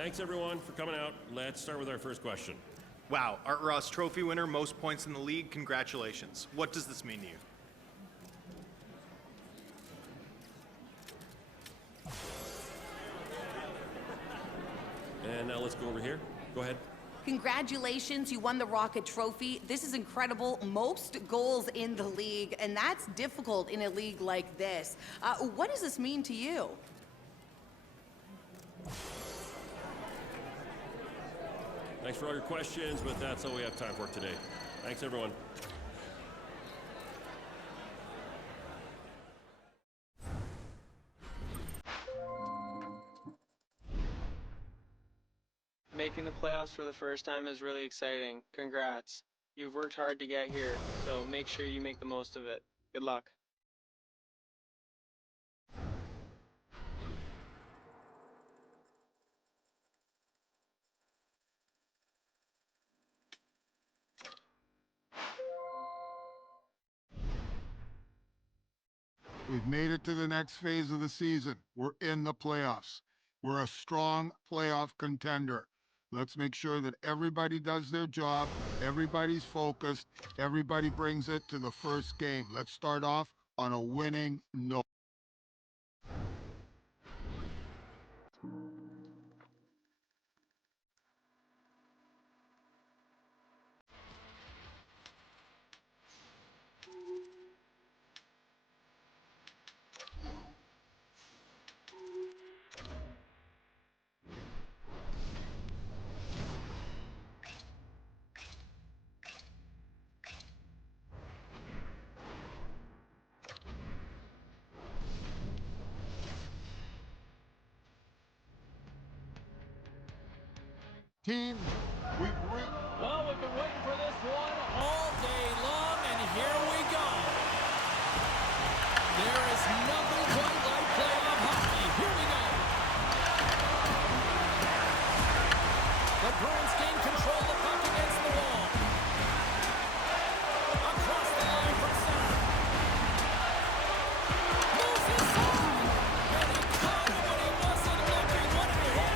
Thanks, everyone, for coming out. Let's start with our first question. Wow, Art Ross trophy winner, most points in the league. Congratulations. What does this mean to you? And now let's go over here. Go ahead. Congratulations, you won the Rocket Trophy. This is incredible. Most goals in the league, and that's difficult in a league like this. What does this mean to you? Thanks for all your questions, but that's all we have time for today. Thanks, everyone. Making the playoffs for the first time is really exciting. Congrats. You've worked hard to get here, so make sure you make the most of it. Good luck. We've made it to the next phase of the season. We're in the playoffs. We're a strong playoff contender. Let's make sure that everybody does their job, everybody's focused, everybody brings it to the first game. Let's start off on a winning note. Team, Well, we've been waiting for this one all day long, and here we go. There is nothing quite like playoff hockey. Here we go. The Bruins gain control of the puck against the wall. Across the line from center. Moves inside. And he caught it when he wasn't looking. What a hit.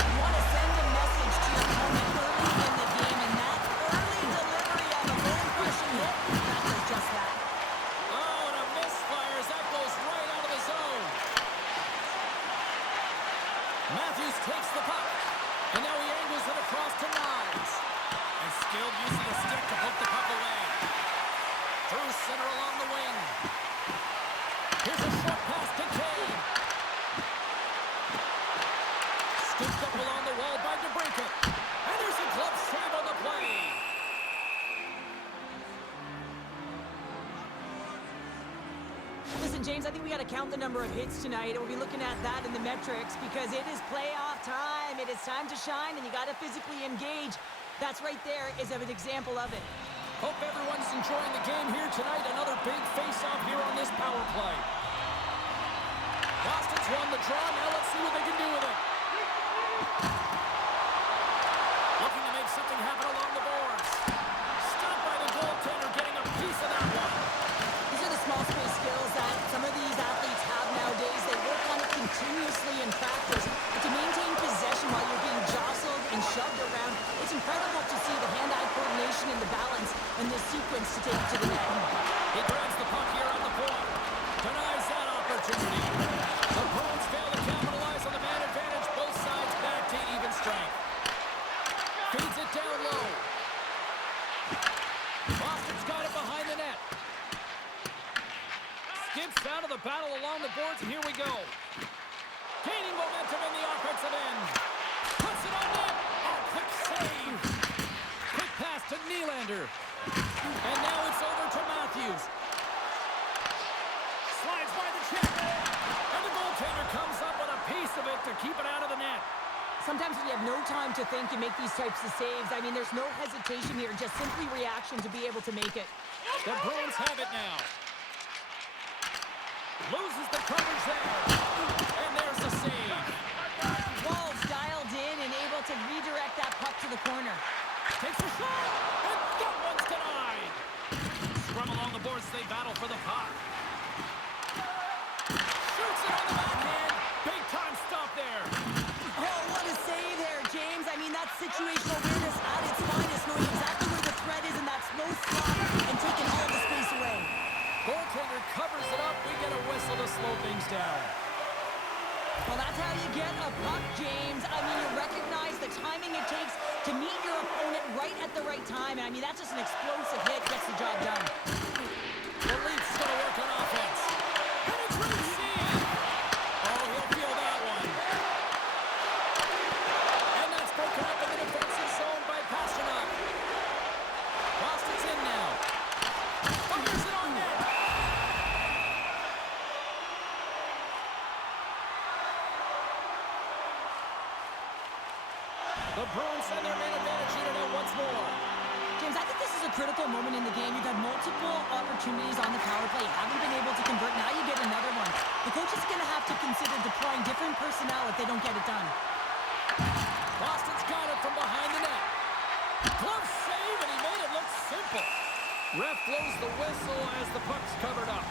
You want to send a message to your opponent early in the game, and that early delivery on a goal-crushing hit, that does just that. Oh, and a misfire as that goes right out of the zone. Matthews takes the puck, and now he angles it across to Knies. And skilled use of the stick to poke the puck away. Through center along the wing. Here's a short pass to Kane. Scooped up along the wall by DeBrincat. And there's a glove save on the play. Listen, James, I think we got to count the number of hits tonight, and we'll be looking at that in the metrics because it is playoff time. It is time to shine, and you got to physically engage. That's right there is an example of it. Hope everyone's enjoying the game here tonight. Another big face-off here on this power play. Boston's won the draw. Now let's see what they can do with it. Looking to make something happen along the boards. Stopped by the goaltender, getting a piece of that one. These are the small space skills that some of these athletes have nowadays. They work on it continuously in practice. But to maintain possession while you're being jostled and shoved around, it's incredible to see the hand-eye coordination and the balance in this sequence to take it to the net. He grabs the puck here on the point. Denies that opportunity. The Bruins fail to capitalize on the man advantage. Both sides back to even strength. Feeds it down low. Boston's got it behind the net. Skips out of the battle along the boards, and here we go. Gaining momentum in the offensive end. Puts it on net. Oh, quick save. Quick pass to Nylander. And now it's over to Matthews. Slides by the check. And the goaltender comes up with a piece of it to keep it out of the net. Sometimes when you have no time to think, you make these types of saves. I mean, there's no hesitation here, just simply reaction to be able to make it. The Bruins have it now. Loses the coverage there. And there's the save. Walls dialed in and able to redirect that puck to the corner. Takes a shot. And that one's denied. Scrum along the boards as they battle for the puck. Shoots it on the backhand. Big time stop there. Oh, what a save get a puck, James, I mean, you recognize the timing it takes to meet your opponent right at the right time. And I mean, that's just an explosive hit, gets the job done. The Leafs going to work on offense. And it's Racine. Oh, he'll feel that one. And that's broken up in the defensive zone by Pasternak. Boston's in now. Fires it on net. The Bruins send their man advantage unit out once more. James, I think this is a critical moment in the game. You've had multiple opportunities on the power play. Haven't been able to convert. Now you get another one. The coach is going to have to consider deploying different personnel if they don't get it done. Boston's got it from behind the net. Glove save, and he made it look simple. Ref blows the whistle as the puck's covered up.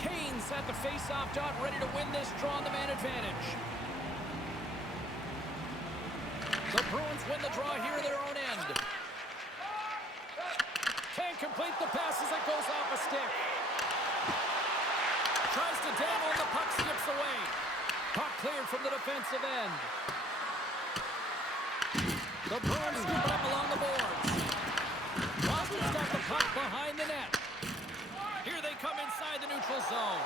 Kane's at the face-off dot, ready to win this draw on the man advantage. The Bruins win the draw here at their own end. Can't complete the pass as it goes off a stick. Tries to dam on the puck, skips away. Puck cleared from the defensive end. The Bruins scoop it up along the boards. Boston's got the puck behind the net. Here they come inside the neutral zone.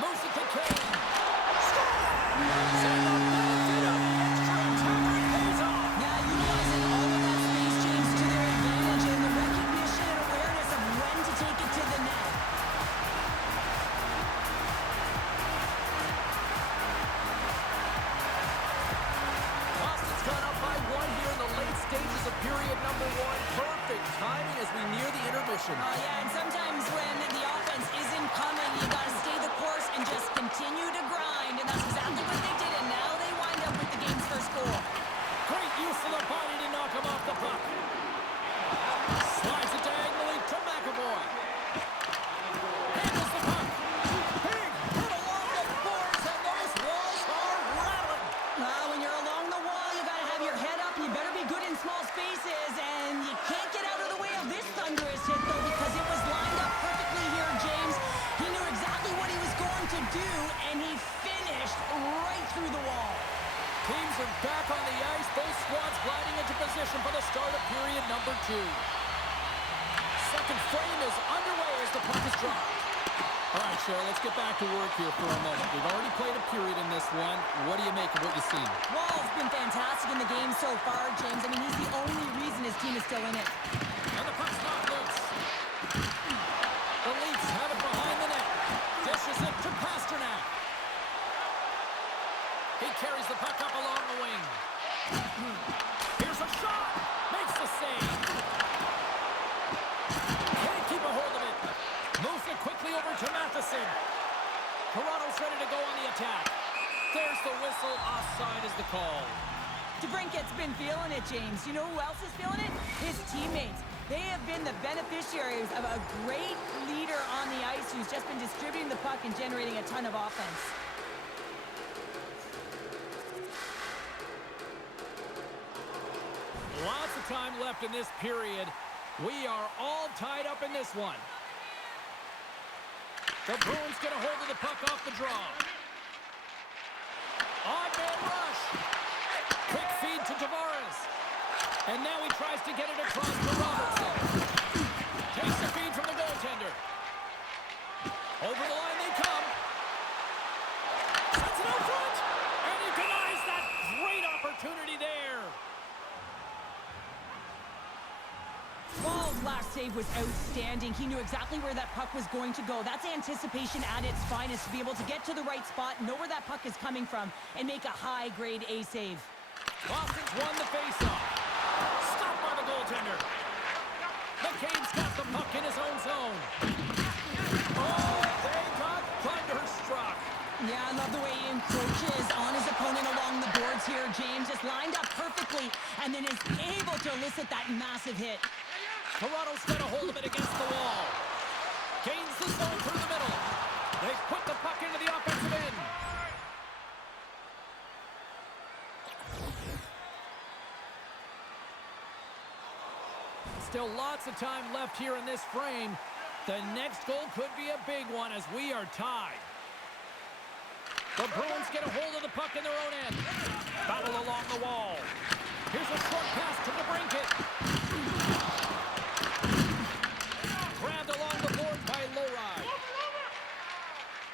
Moves it to Kane. Save on benefit of the extra attacker. It pays off. Yeah, utilizing all of that space, James, to their advantage and the recognition and awareness of when to take it to the net. Boston's gone up by one here in the late stages of period number one. Perfect timing as we near the intermission. Yeah, and sometimes when the offense isn't coming, you got to stay the course and just continue to grind, and that's exactly what they did, and now they wind up with the game's first goal. Great use of the body to knock him off the puck. Slides it diagonally to McAvoy. Handles the puck. Big hit along the boards, and those walls are rattling. When you're along the wall, you got to have your head up, and you better be good in small spaces, and you can't get out of the way of this thunderous hit, though, because it was lined up perfectly here, James. He knew exactly what he was going to do, and he finished right through the wall. Teams are back on the ice. Both squads gliding into position for the start of period number two. Second frame is underway as the puck is dropped. All right, Cheryl, let's get back to work here for a moment. We've already played a period in this one. What do you make of what you've seen? Wall's been fantastic in the game so far, James. I mean, he's the only reason his team is still in it. And the puck's not loose. The Leafs have it behind the net. Dishes it to Pasternak. He carries the puck up along the wing. Here's a shot. Makes the save. Can't keep a hold of it. Moves it quickly over to Matheson. Toronto's ready to go on the attack. There's the whistle. Offside is the call. DeBrincat's been feeling it, James. You know who else is feeling it? His teammates. They have been the beneficiaries of a great leader on the ice who's just been distributing the puck and generating a ton of offense. Lots of time left in this period. We are all tied up in this one. The Bruins get a hold of the puck off the draw. On-man rush. Quick feed to Tavares. And now he tries to get it across to Robertson. Takes the feed from the goaltender. Over the line they come. Sets it out front. And he denies that great opportunity there. Wall's last save was outstanding. He knew exactly where that puck was going to go. That's anticipation at its finest, to be able to get to the right spot, know where that puck is coming from, and make a high-grade A save. Boston's won the faceoff. Stopped by the goaltender. McCabe's got the puck in his own zone. Oh, they got thunderstruck. Yeah, I love the way he encroaches on his opponent along the boards here. James just lined up perfectly and then is able to elicit that massive hit. Toronto's got a hold of it against the wall. Gains the zone through the middle. They put the puck into the offensive end. Still lots of time left here in this frame. The next goal could be a big one as we are tied. The Bruins get a hold of the puck in their own end. Battle along the wall. Here's a short pass to DeBrincat. Grabbed along the boards by Lowride.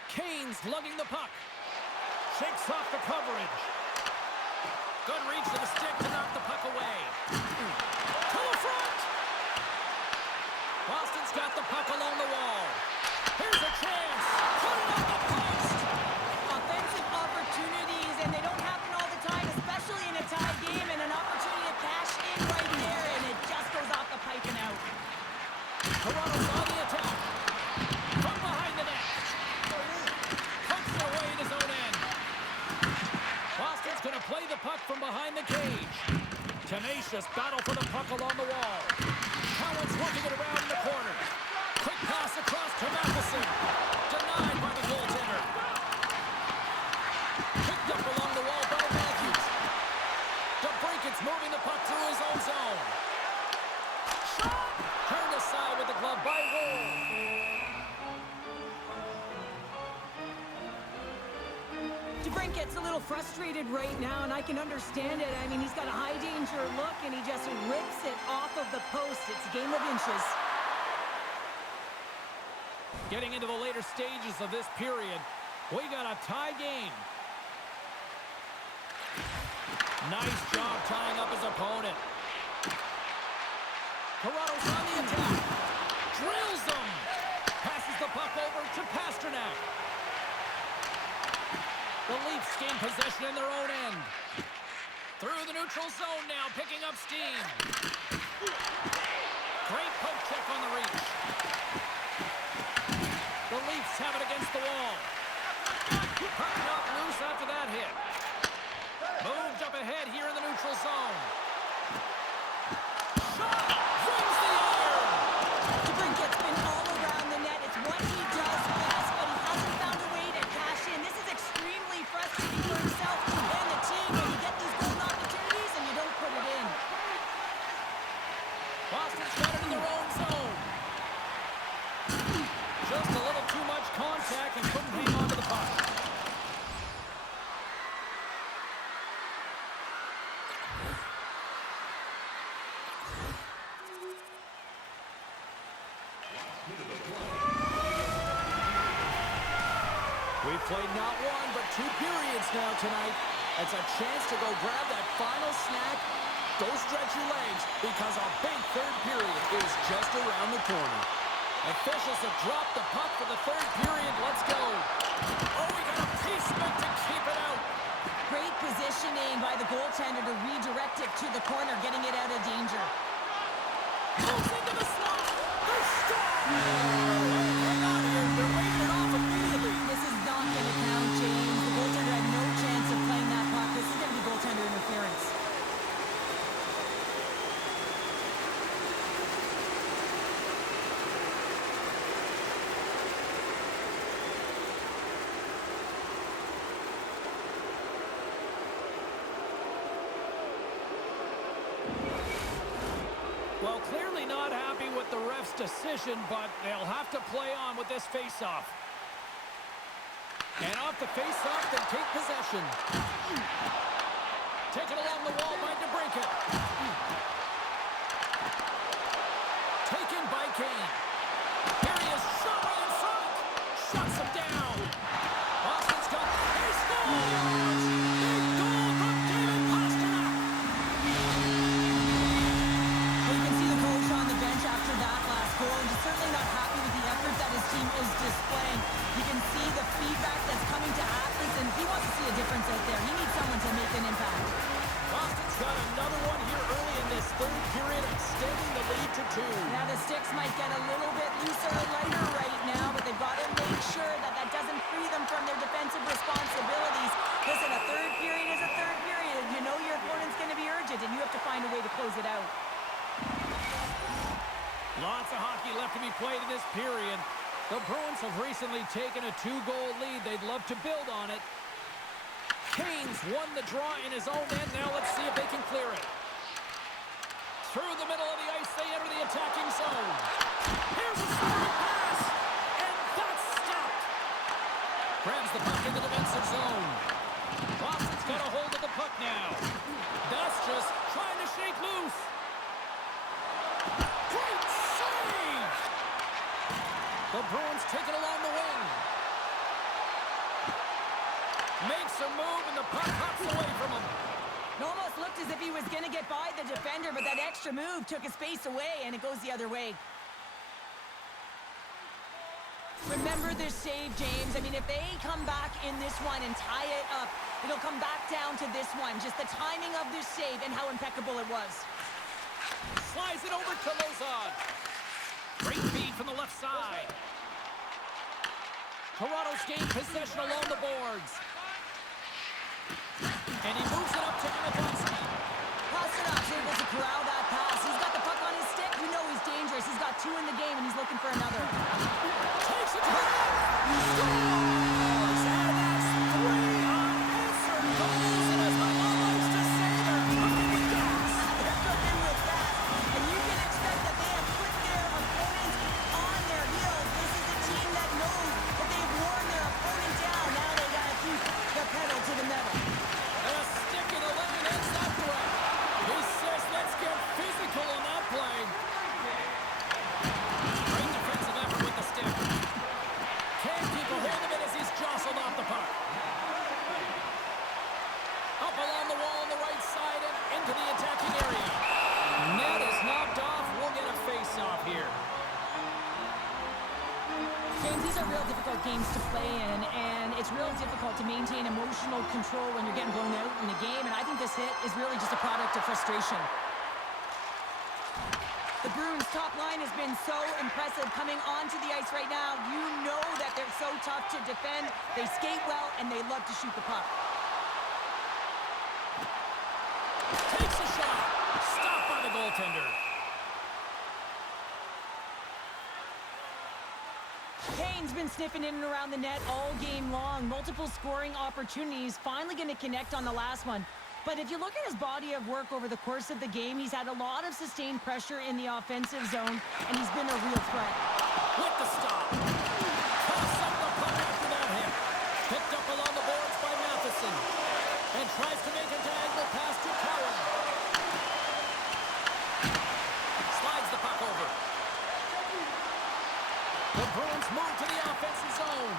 Kane's lugging the puck. Shakes off the coverage. Good reach to the stick to knock the puck away. To the front! Boston's got the puck along the wall. Here's a chance. Put it on the post. Offensive opportunities, and they don't happen all the time, especially in a tie game, and an opportunity to cash in right there, and it just goes off the pipe and out. Toronto's on the attack. From behind the net. Puts it away in his own end. Boston's going to play the puck from behind the cage. Tenacious battle for the puck along the wall. Cowan's working it around in the corner. Quick pass across to Matheson. Denied by the goaltender. Picked up along the wall by Matthews. DeBrincat's moving the puck through his own zone. Shot! Turned aside with the glove by Wool. DeBrincat's a little frustrated right now, and I can understand it. I mean, he's got a high-danger look, and he just rips it off of the post. It's a game of inches. Getting into the later stages of this period, we got a tie game. Nice job tying up his opponent. Toronto's on the attack. Drills them. Passes the puck over to Pasternak. The Leafs gain possession in their own end. Through the neutral zone now, picking up steam. Great poke check on the reach. The Leafs have it against the wall. Puck knocked loose after that hit. Moved up ahead here in the neutral zone. Shot! Rings the air! DeBrincat's been all around the net. It's what he does best, but he hasn't found a way to cash in. This is extremely frustrating for himself and the team when you get these golden opportunities and you don't put it in. Boston's got it in their own zone. Just a little too much contact and couldn't hang on to the puck. We've played not one, but 2 periods now tonight. It's a chance to go grab that final snack. Go stretch your legs because our big third period is just around the corner. Officials have dropped the puck for the third period. Let's go. Oh, we got a piece of it to keep it out. Great positioning by the goaltender to redirect it to the corner, getting it out of danger. Moves into the slot. They stop. Hang on here. They're waving it off immediately. This is not going to count, James. The goaltender had no chance of playing that puck. This is going to be goaltender interference. Well, clearly not happy with the ref's decision, but they'll have to play on with this face-off. And off the face-off, they take possession. Taken along the wall by DeBrincat. Taken by Kane. Here he is, shot right in front. Shuts him down. Boston's got the face goal. Big goal from David Pasternak. Well, you can see the coach on the bench after that last goal, and he's certainly not happy with the effort that his team is displaying. You can see the feedback that's coming to athletes, and he wants to see a difference out there. He needs someone to make an impact. Boston's got another one here early in this third period, extending the lead to 2. Now the sticks might get a little bit looser and lighter right now, but they've got to make sure that that doesn't free them from their defensive responsibilities. Listen, a third period is a third period. You know your opponent's going to be urgent, and you have to find a way to close it out. Lots of hockey left to be played in this period. The Bruins have recently taken a 2-goal lead. They'd love to build on it. Kane's won the draw in his own end. Now let's see if they can clear it. Through the middle of the ice, they enter the attacking zone. Here's a scoring pass. offensive zone. Boston's got a hold of the puck now. That's just trying to shake loose. Great save! The Bruins take it along the wing. Makes a move, and the puck hops away from him. It almost looked as if he was going to get by the defender, but that extra move took his space away, and it goes the other way. Remember this save, James. I mean, if they come back in this one and tie it up, it'll come back down to this one. Just the timing of this save and how impeccable it was. Slides it over to Lozon. Great feed from the left side. Toronto's gained possession along the boards. And he moves it up to Anatoly. Pasternak able to corral that pass. He's got the puck on his stick. You know he's dangerous. He's got 2 in the game, and he's looking for another. Takes it to the net. He scores! And that's 3 unanswered goals. And as my mom likes to say, they're cooking with gas. They're cooking with gas. And you can expect that they have put their opponents on their heels. This is a team that knows that they've worn their opponent down. Now they got to keep the pedal to the metal. And a stick in the lane ends that threat. He says, let's get physical on that play. Great defensive effort with the stick. Can't keep a hold of it as he's jostled off the puck. Up along the wall on the right side and into the attacking area. Net is knocked off. We'll get a face-off here. James, these are real difficult games to play in, and it's real difficult to maintain emotional control when you're getting blown out in the game, and I think this hit is really just a product of frustration. The Bruins' top line has been so impressive coming onto the ice right now. You know that they're so tough to defend. They skate well, and they love to shoot the puck. Takes a shot. Stopped by the goaltender. Kane's been sniffing in and around the net all game long. Multiple scoring opportunities. Finally going to connect on the last one. But if you look at his body of work over the course of the game, he's had a lot of sustained pressure in the offensive zone, and he's been a real threat. With the stop. Toss up the puck after that hit. Picked up along the boards by Matheson. And tries to make a diagonal pass to Cowan. Slides the puck over. The Bruins move to the offensive zone.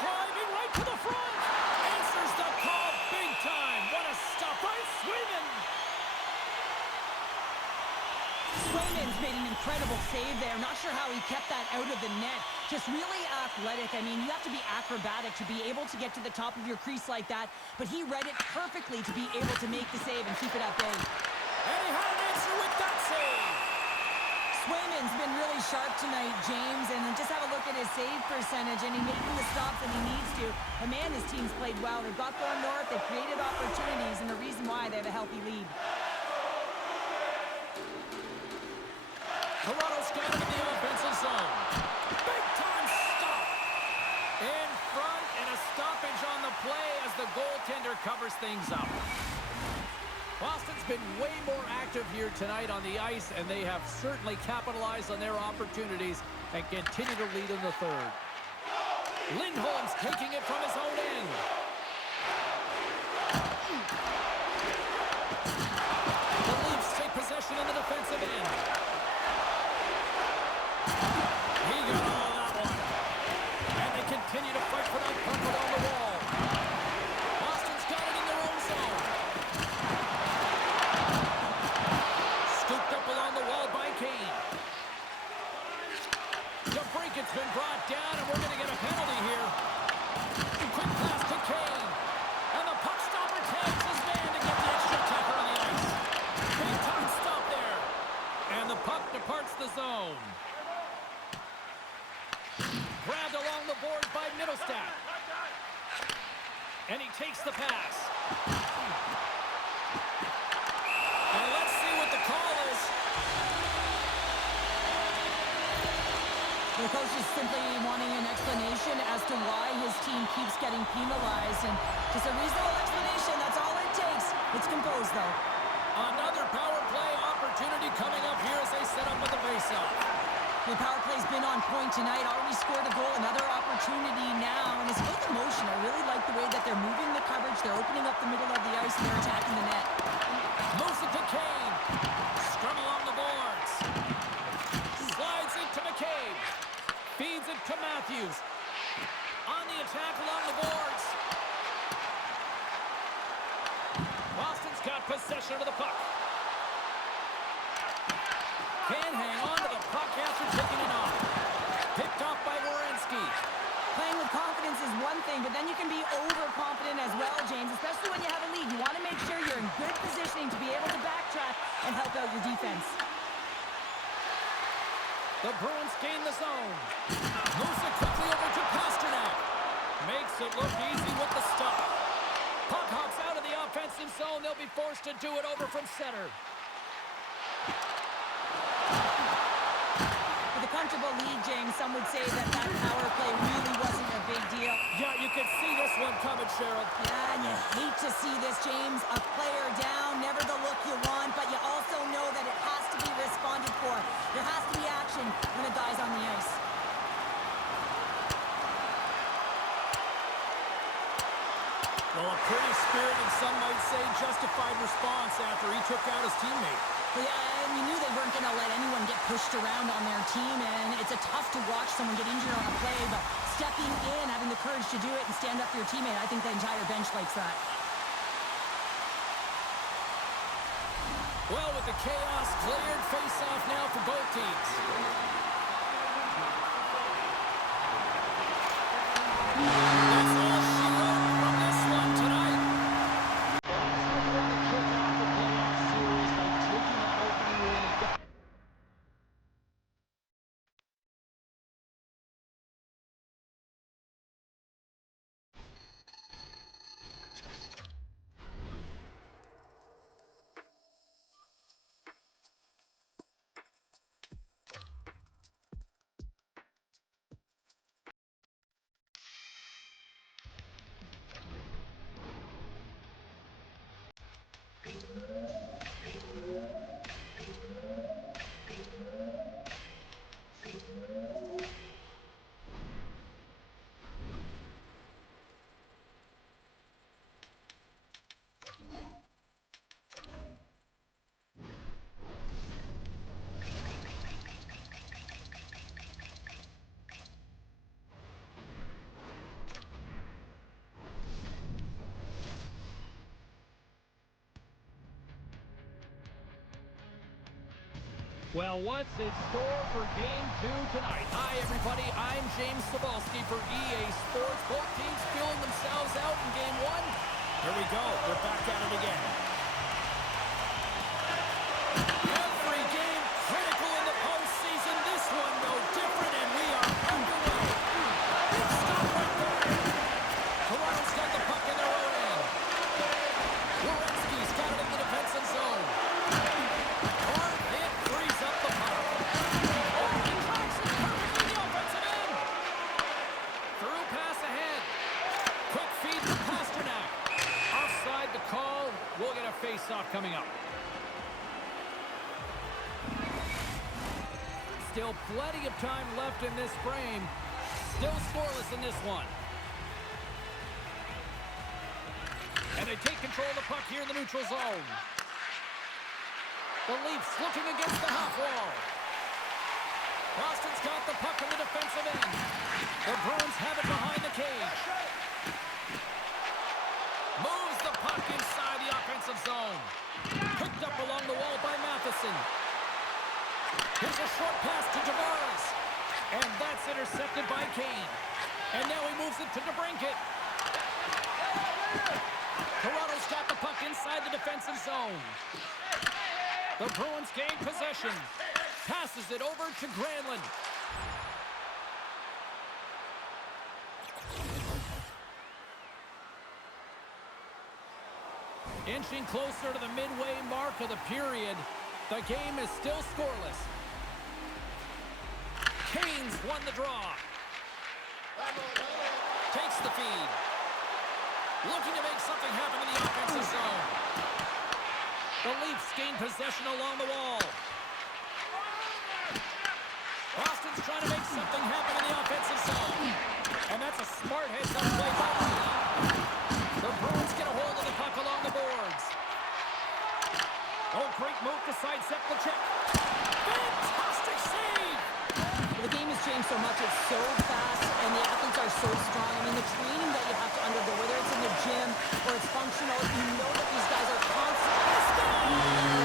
Driving right to the front. Answers the call big time. What a stop by Swayman. Swayman's made an incredible save there. Not sure how he kept that out of the net. Just really athletic. I mean, you have to be acrobatic to be able to get to the top of your crease like that. But he read it perfectly to be able to make the save and keep it at bay. And he had an answer with that save. Swayman's been really sharp tonight, James, and just have a look at his save percentage, and he's making the stops that he needs to. But man, his team's played well. They've got going north, they've created opportunities, and the reason why they have a healthy lead. Toronto's got it in the offensive zone. Big time stop. In front, and a stoppage on the play as the goaltender covers things up. Boston's been way more active here tonight on the ice, and they have certainly capitalized on their opportunities and continue to lead in the third. Lindholm's taking it from his own end. The Leafs take possession in the defensive end. He got all that one. And they continue to fight for that puck along the wall. Boston's got it in their own zone. Scooped up along the wall by Kane. DeBrinket's been brought down, and we're going to get a penalty here. Quick pass to Kane. And the puck stopper tags his man to get the extra tackle on the ice. Big time stop there. And the puck departs the zone. Grabbed along the board by Middlestat. And he takes the pass. And let's see what the call is. The coach is simply wanting an explanation as to why his team keeps getting penalized, and just a reasonable explanation, that's all it takes. It's composed, though. Another power play opportunity coming up here as they set up with the faceoff. The power play's been on point tonight. Already scored a goal. Another opportunity now. And it's about the motion. I really like the way that they're moving the coverage. They're opening up the middle of the ice and they're attacking the net. Moves it to Kane. Scrum along the boards. Slides it to McCabe. Feeds it to Matthews. On the attack along the boards. Boston's got possession of the puck. Can't hang on to the puck after taking it off. Picked off by Werenski. Playing with confidence is one thing, but then you can be overconfident as well, James, especially when you have a lead. You want to make sure you're in good positioning to be able to backtrack and help out your defense. The Bruins gain the zone. Moves it quickly over to Pasternak. Makes it look easy with the stop. Puck hops out of the offensive zone. They'll be forced to do it over from center. With a comfortable lead, James, some would say that power play really wasn't a big deal. Yeah, you can see this one coming, Cheryl. Yeah, and you hate to see this, James. A player down, never the look you want, but you also know that it has to be responded for. There has to be action when a guy's on the ice. Well, a pretty spirited, some might say, justified response after he took out his teammate. Yeah, and you knew they weren't going to let anyone get pushed around on their team, and it's a tough to watch someone get injured on a play, but stepping in, having the courage to do it and stand up for your teammate, I think the entire bench likes that. Well, with the chaos cleared, face-off now for both teams. That's all she wrote from this one tonight. Kick off the playoff series by taking that opening win. Well, what's in store for Game 2 tonight? Hi, everybody. I'm James Cebulski for EA Sports. Both teams feeling themselves out in Game 1. Here we go. We're back at it again. Every game critical in the postseason. This one no different, and we are underway. Big stop right there. Toronto's got the puck in their own end. Werenski's got it in the defensive zone. We'll get a face-off coming up. Still plenty of time left in this frame. Still scoreless in this one. And they take control of the puck here in the neutral zone. The Leafs looking against the half wall. Boston's got the puck in the defensive end. The Bruins have it behind the cage. Moves the puck inside the offensive zone. Picked up along the wall by Matheson. Here's a short pass to Tavares. And that's intercepted by Kane. And now he moves it to DeBrincat. Toronto's got the puck inside the defensive zone. The Bruins gain possession. Passes it over to Granlund. Inching closer to the midway mark of the period. The game is still scoreless. Kane's won the draw. Takes the feed. Looking to make something happen in the offensive zone. The Leafs gain possession along the wall. Boston's trying to make something happen in the offensive zone. And that's a smart heads-up play by Lee. The Bruins get a hold of the puck along the boards. Oh, great move to sidestep the check. Fantastic save! The game has changed so much. It's so fast, and the athletes are so strong. I mean, the training that you have to undergo, whether it's in the gym or it's functional, you know that these guys are constantly...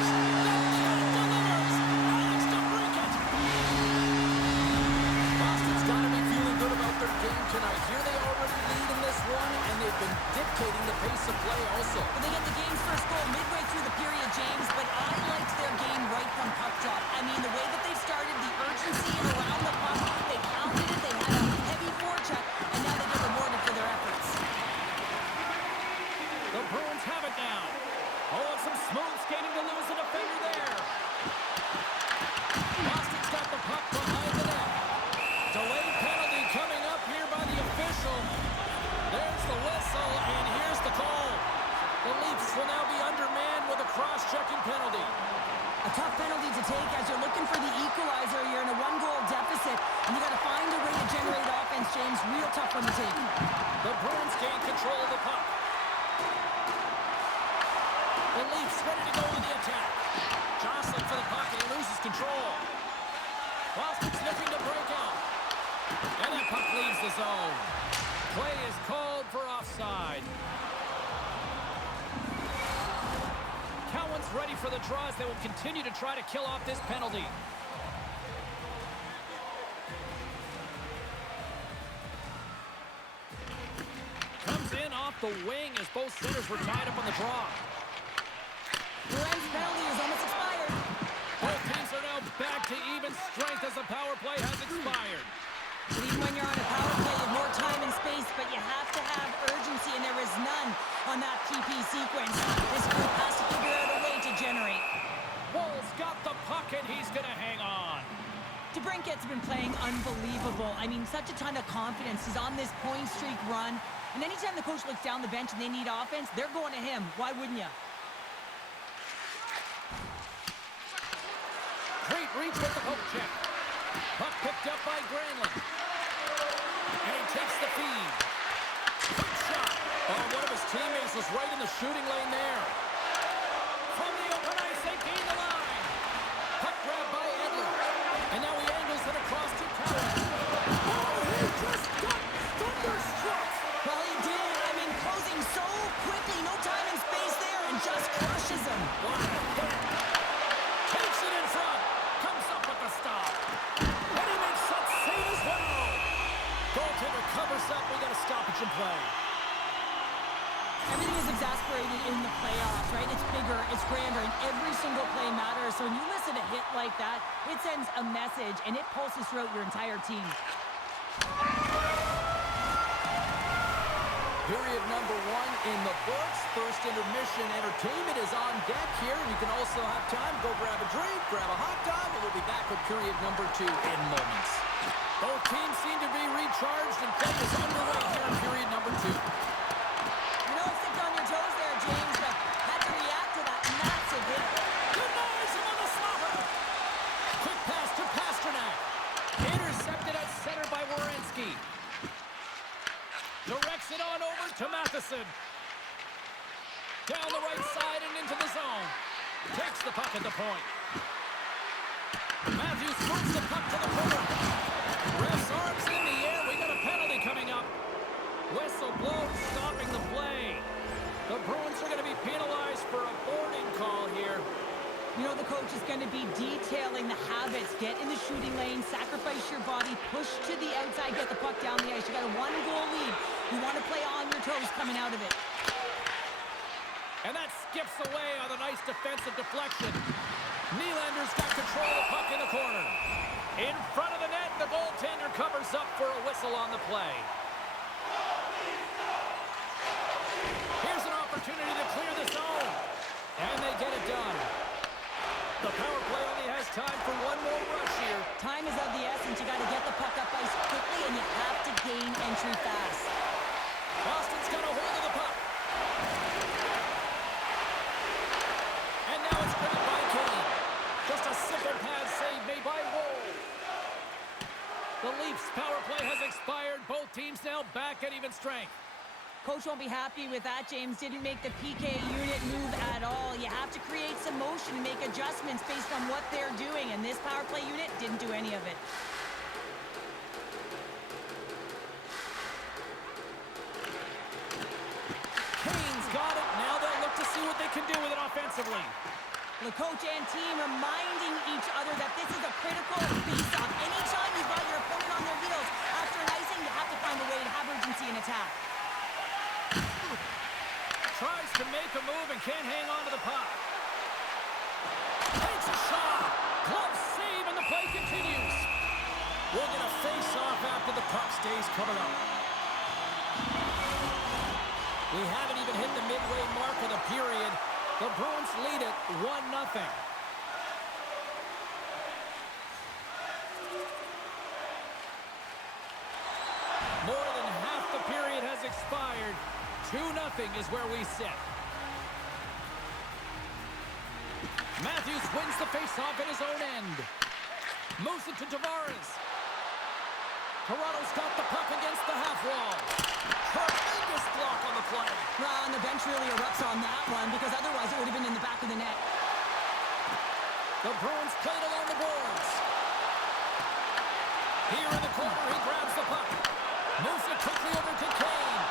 Boston's got to be feeling good about their game tonight. Here they already lead in this one, and they've been dictating the pace of play also. But they get the game's first goal midway through the period, James, but I liked their game right from puck drop. I mean, the way that they started, the urgency around the puck, they pounded it, they had a heavy forecheck, and now they get rewarded for their efforts. The Bruins have it now. Oh, and some smooth skating to lose a defender there. Boston's got the puck behind the net. Delayed penalty coming up here by the official. There's the whistle, and here's the call. The Leafs will now be undermanned with a cross-checking penalty. A tough penalty to take as you're looking for the equalizer. You're in a one-goal deficit, and you got to find a way to generate offense, James. Real tough one to take. The Bruins gain control of the puck. The Leafs ready to go on the attack. Jostling for the puck, and he loses control. Boston's looking to break out. And that puck leaves the zone. Play is called for offside. Cowan's ready for the draws. They will continue to try to kill off this penalty. Comes in off the wing as both centers were tied up on the draw. Duran's penalty is almost expired. Both teams are now back to even strength as the power play has expired. But even when you're on a power play, you have more time and space, but you have to have urgency, and there is none on that PP sequence. This group has to figure out a way to generate. Woll's got the puck, and he's going to hang on. DeBrincat's been playing unbelievable. I mean, such a ton of confidence. He's on this point streak run, and anytime the coach looks down the bench and they need offense, they're going to him. Why wouldn't you? Great reach with the poke check. Puck picked up by Granlund. And he takes the feed. Quick shot. Oh, one of his teammates was right in the shooting lane there. From the open ice, they gain the line. Puck grabbed by Edler. And now he angles it across to Cowan. Oh, he just got thunderstruck. Well, he did. I mean, closing so quickly. No time and space there, and just crushes him. What a hit. Takes it in front. Comes up with the stop. And he makes that save as well. Goaltender covers up. We got a stoppage in play. Everything is exasperated in the playoffs, right? It's bigger, it's grander, and every single play matters. So when you listen to a hit like that, it sends a message, and it pulses throughout your entire team. Period number 1 in the books. First intermission entertainment is on deck here. You can also have time to go grab a drink, grab a hot dog, and we'll be back with period number 2 in moments. Both teams seem to be recharged, and play is underway here in period number 2. You know, it's stepped on your toes there, James, but had to react to that massive hit. Denies him on the slaughter. Quick pass to Pasternak. Intercepted at center by Werenski. Directs it on over to Matheson. Down the right side and into the zone. Takes the puck at the point. Matthews moves the puck to the corner. Ref's arms in the air. We got a penalty coming up. Whistle blows, stopping the play. The Bruins are going to be penalized for a boarding call here. You know, the coach is going to be detailing the habits. Get in the shooting lane, sacrifice your body, push to the outside, get the puck down the ice. You got a 1-goal lead. You want to play on your toes coming out of it. And that skips away on a nice defensive deflection. Nylander's got control of the puck in the corner. In front of the net, the goaltender covers up for a whistle on the play. Here's an opportunity to clear the zone. And they get it done. The power play only has time for one more rush here. Time is of the essence. You got to get the puck up ice quickly, and you have to gain entry fast. Boston's got a hold of the puck. And now it's grabbed by Kane. Just a simple pad save made by Woll. The Leafs' power play has expired. Both teams now back at even strength. Coach won't be happy with that, James. Didn't make the PK unit move at all. You have to create some motion and make adjustments based on what they're doing, and this power play unit didn't do any of it. Kane's got it. Now they'll look to see what they can do with it offensively. The coach and team reminding each other that this is a critical face-off. Anytime you've got your opponent on their heels after an icing, you have to find a way to have urgency in attack. Tries to make a move and can't hang on to the puck. Takes a shot. Glove save and the play continues. We'll get a face-off after the puck stays coming up. We haven't even hit the midway mark of the period. The Bruins lead it 1-0. More than half the period has expired. 2-0 is where we sit. Matthews wins the faceoff at his own end. Moves it to Tavares. Toronto's got the puck against the half wall. Tremendous block on the play. Well, and the bench really erupts on that one because otherwise it would have been in the back of the net. The Bruins played along the boards. Here in the corner, he grabs the puck. Moves it quickly over to Kane.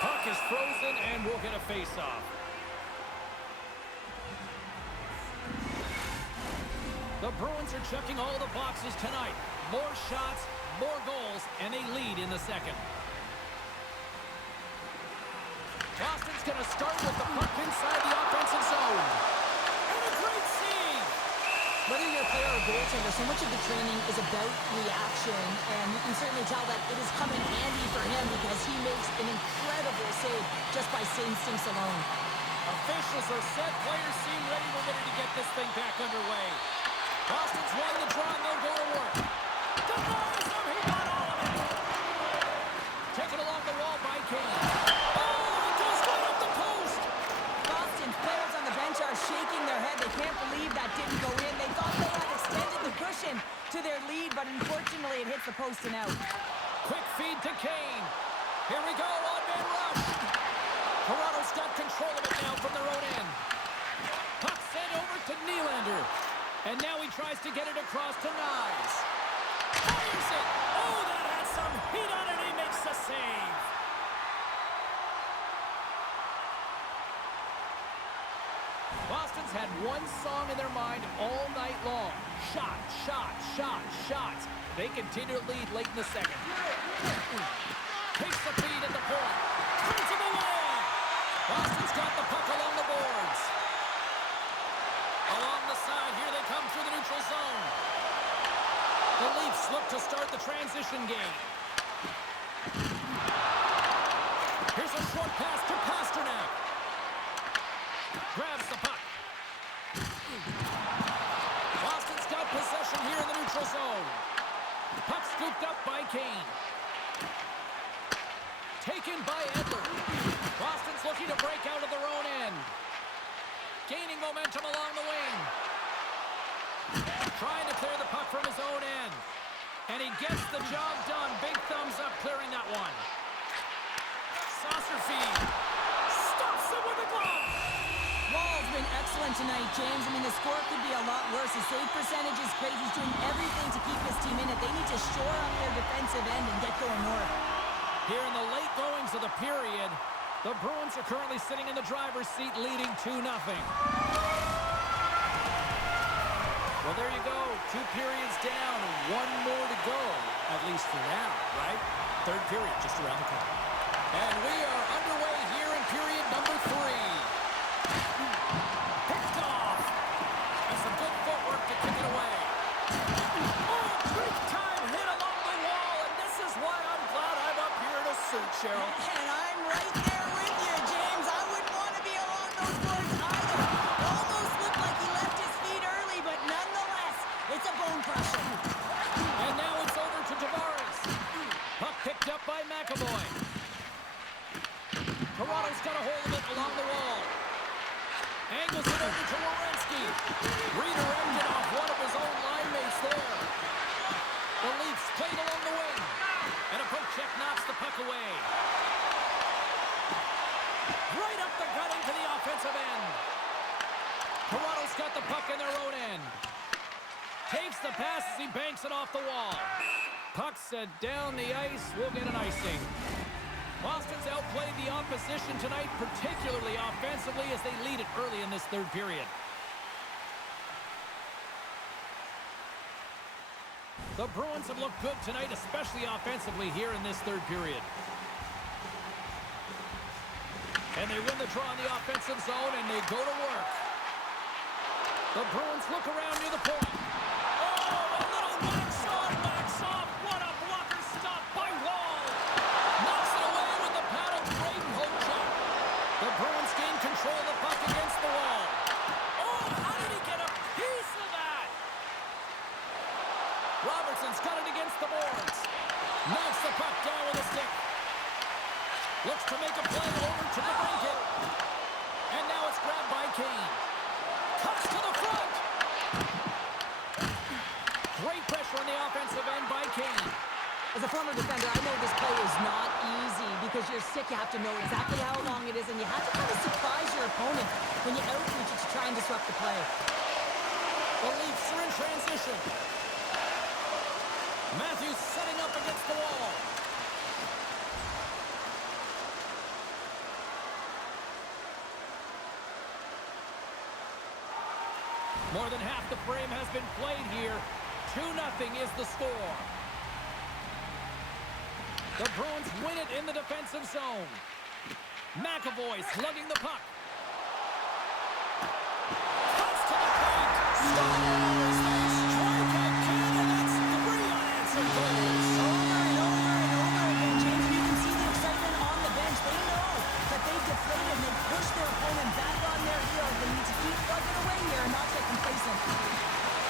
Puck is frozen, and we'll get a face-off. The Bruins are checking all the boxes tonight. More shots, more goals, and they lead in the second. Boston's going to start with the puck inside the offensive zone. And a great save! Whether you're a player or goaltender, so much of the training is about reaction, and you can certainly tell that it is coming handy for him because he makes an incredible save just by instincts alone. Officials are set. Players seem ready. We're ready to get this thing back underway. Boston's won the draw, and they'll go to work. Denies him. He got all of it. Taken along the wall by Kane. Oh, it goes right up the post. Boston's players on the bench are shaking their head. They can't believe that didn't go in. They thought they had extended the cushion to their lead, but unfortunately it hits the post and out. Quick feed to Kane. Here we go, on-man rush. Toronto's got control of it now from their own end. Puck sent over to Nylander. And now he tries to get it across to Nyes. Fires it. Oh, that has some heat on it. He makes the save. Boston's had one song in their mind all night long. Shot, shot, shot, shots. They continue to lead late in the second. Takes the feed at the point. Turns him away. Boston's got the puck along the boards. Along the side, here they come through the neutral zone. The Leafs look to start the transition game. Here's a short pass to Pasternak. Grabs the puck. Boston's got possession here in the neutral zone. Puck scooped up by Kane. Taken by Edler. Boston's looking to break out of their own end. Gaining momentum along the wing. Trying to clear the puck from his own end. And he gets the job done. Big thumbs up clearing that one. Saucer feed. Stops it with a glove. Wall's been excellent tonight, James. I mean, the score could be a lot worse. His save percentage is crazy. He's doing everything to keep his team in it. They need to shore up their defensive end and get going north. Here in the late goings of the period, the Bruins are currently sitting in the driver's seat, leading 2-0. Well, there you go. 2 periods down, 1 more to go, at least for now, right? Third period just around the corner. And we are underway here in period number 3. Picked off. And some good footwork to kick it away. Oh, big-time hit along the wall, and this is why I'm glad I'm up here in a suit, Cheryl. And I'm right there with you, James. I wouldn't want to be along those boards either. Almost looked like he left his feet early, but nonetheless, it's a bone crusher. And now it's over to Tavares. Puck picked up by McAvoy. Toronto's got a hold of it along the Takes the pass as he banks it off the wall. Puck sent down the ice. We'll get an icing. Boston's outplayed the opposition tonight, particularly offensively, as they lead it early in this third period. The Bruins have looked good tonight, especially offensively here in this third period. And they win the draw in the offensive zone, and they go to work. The Bruins look around near the point. Oh, a little wax off. What a blocker stop by Wall. Knocks it away with the paddle. Great poke check. The Bruins gain control of the puck against the wall. Oh, how did he get a piece of that? Robertson's got it against the boards. Knocks the puck down with a stick. Looks to make a play over to the blanket. And now it's grabbed by Kane. Cuts to the front. Great pressure on the offensive end by Kane. As a former defender, I know this play is not easy because you're sick. You have to know exactly how long it is, and you have to kind of surprise your opponent when you outreach it to try and disrupt the play. The Leafs are in transition. Matthews setting up against the wall. More than half the frame has been played here. 2-0 is the score. The Bruins win it in the defensive zone. McAvoy slugging the puck. Cuts to the point. Scores! They strike again, and that's 3 unanswered goals. Over and over again, James. You can see the excitement on the bench. They know that they deflated and they pushed their opponent back on their heels. They need to keep plugging away here and not get complacent.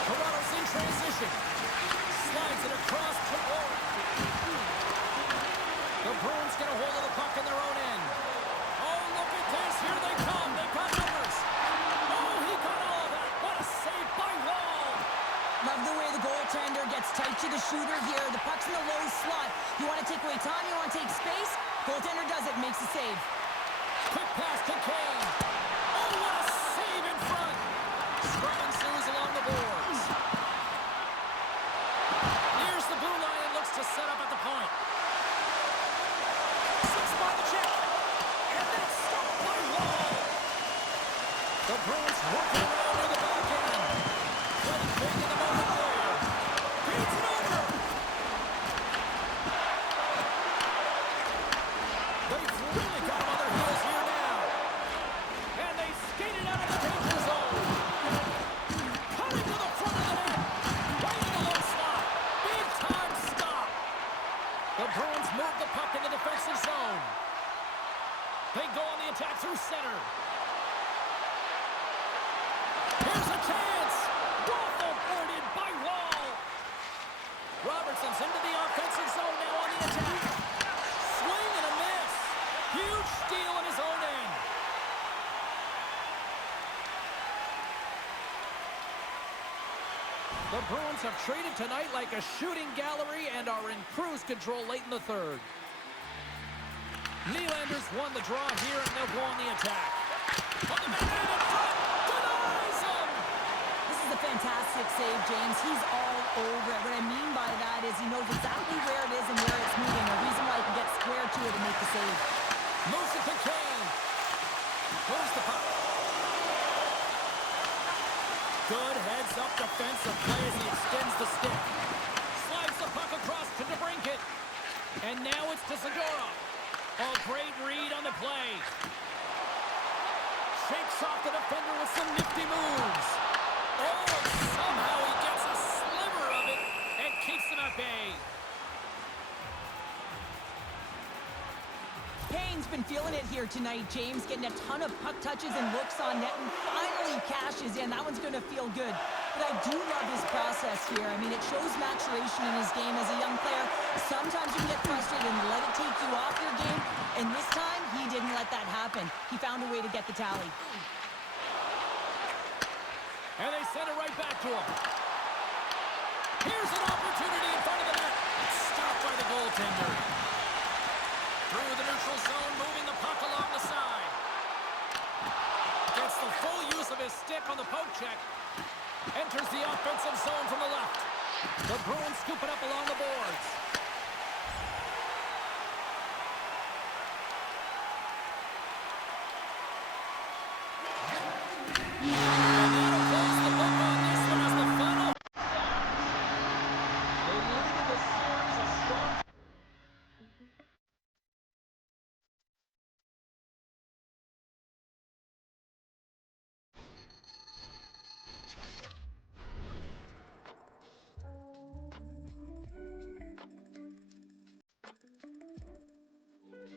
Toronto's in transition. Slides it across to Warren. The Bruins get a hold of the puck in their own end. Oh, look at this. Here they come. They've got numbers. Oh, he got all of that. What a save by Wall. Love the way the goaltender gets tight to the shooter here. The puck's in the low slot. You want to take away time? You want to take space? Goaltender does it. Makes the save. Quick pass to Kane. Oh, what a save in front. Scrum ensues along the boards. Here's the blue line and looks to set up at the point. By the check. And that's stopped by Wall. The Bruins working around near the back end. Play big in the moment there. Beats it over. They've really got him on their heels here now. And they skated out of the danger zone. Cutting to the front of the net. Right in the low slot. Big time stop. The Bruins move the puck in the defensive zone. They go on the attack through center. Here's a chance. Waffle boarded by Wall. Robertson's into the offensive zone now on the attack. Swing and a miss. Huge steal in his own end. The Bruins have traded tonight like a shooting gallery and are in cruise control late in the third. Nylander's won the draw here, and they'll go on the attack. On the man in front, denies him! This is a fantastic save, James. He's all over it. What I mean by that is he knows exactly where it is and where it's moving. A reason why he can get square to it and make the save. Moves it to Kane. Moves the puck. Good heads-up defensive play as he extends the stick. Slides the puck across to DeBrincat. And now it's to Segura. Oh, great read on the play. Shakes off the defender with some nifty moves. Oh, and somehow he gets a sliver of it and keeps him at bay. Kane's been feeling it here tonight, James. Getting a ton of puck touches and looks on net and finally cashes in. That one's going to feel good. But I do love his process here. I mean, it shows maturation in his game as a young player. Sometimes you can get frustrated and let it take you off your game. And this time, he didn't let that happen. He found a way to get the tally. And they send it right back to him. Here's an opportunity in front of the net. Stopped by the goaltender. Through the neutral zone, moving the puck along the side. Gets the full use of his stick on the poke check. Enters the offensive zone from the left. The Bruins scoop it up along the boards.